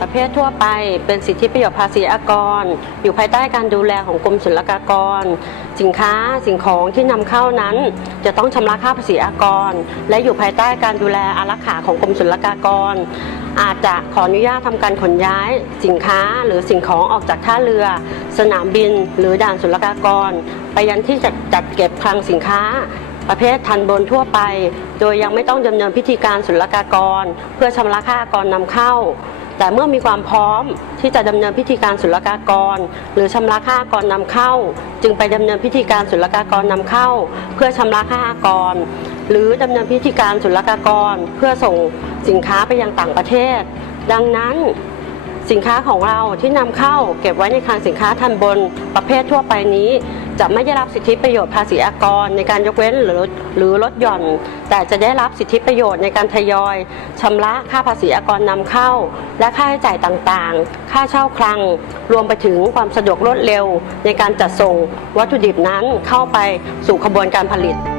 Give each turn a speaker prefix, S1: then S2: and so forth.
S1: ประเภททั่วไป เป็นสิทธิประโยชน์ภาษีอากร อยู่ภายใต้การดูแลของกรมศุลกากร สินค้าสิ่งของที่นำเข้านั้น จะต้องชำระค่าภาษีอากร และอยู่ภายใต้การดูแลอารักขาของกรมศุลกากร อาจจะขออนุญาตทำการขนย้าย สินค้าหรือสิ่งของออกจากท่าเรือ สนามบิน หรือด่านศุลกากร ไปยังที่จัดจัดเก็บคลังสินค้าประเภททันบนทั่วไป โดยยังไม่ต้องดำเนินพิธีการศุลกากร เพื่อชำระค่าอากรนำเข้า แต่เมื่อมีความพร้อมที่จะดำเนินพิธีการศุลกากร หรือชำระค่ากรนำเข้า จึงไปดำเนินพิธีการศุลกากรนำเข้า เพื่อชำระค่าอากร หรือดำเนินพิธีการศุลกากร เพื่อส่งสินค้าไปยังต่างประเทศ ดังนั้นสินค้าของเราที่นำเข้าเก็บไว้ในคลังสินค้าทันบนประเภททั่วไปนี้ จะไม่ได้รับสิทธิประโยชน์ภาษีอากรในการยกเว้นหรือหรือลดหย่อน แต่จะได้รับสิทธิประโยชน์ในการทยอยชำระค่าภาษีอากรนำเข้า และค่าใช้จ่ายต่างๆ ค่าเช่าคลัง รวมไปถึงความสะดวกรวดเร็ว ในการจัดส่งวัตถุดิบนั้นเข้าไปสู่ขบวนการผลิต